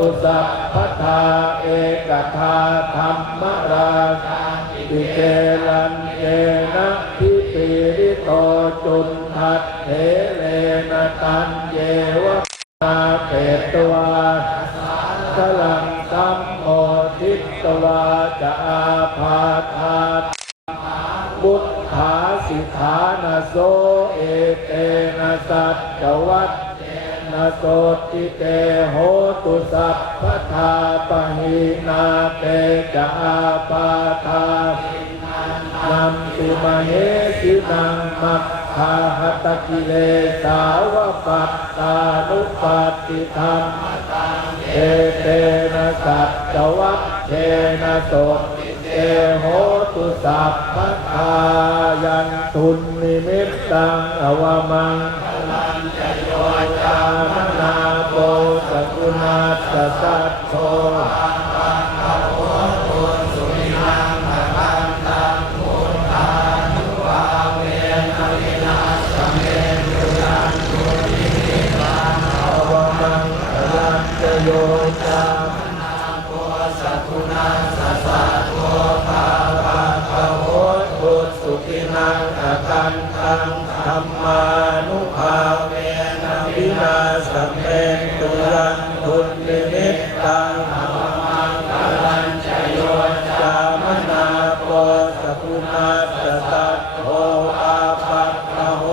ตุสัพพทาเอกทาธรรมราปิเกลันเยนะทิปิริโตจุนทัดเถเลนะตันเยวะมาเปตวาสลังสัมโมทิตวาจะอาพาธาบุตถาสิทธานาโสเอเตนะสัจวัต นโสติเตโหตุสัพพทาปะหินาเตจาปาทานัมติมเหสินังมัคคาหตกิเลสาวปัตตานุปัตติธรรมเอเตนะสัจวัตเทนะโสติเตโหตุสัพพทายันทุนนิมิตตังอวมัง โยจามนาโปสกุณาสสัตโทอวมังอรัญจโยจามโหตุสุขินังอกันตังธรรมานุภา นาสเมตุยันทุนนิมิตตังอวมังอรัญจโยจามนาโปสกุณาสสัตโทอาปัตตโห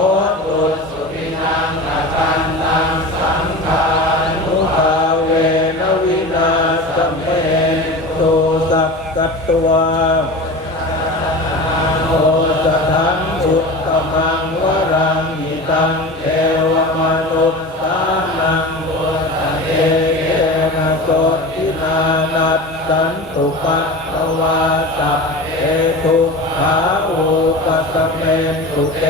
ตุสุขินังอกันตังสังฆานุภาเวนวินาสเมตุสักกัตตวาโอสถังอุตตมังวรังหิตังเท ตุปัตตวาสัพเอตุขาอุปสเมนตุเต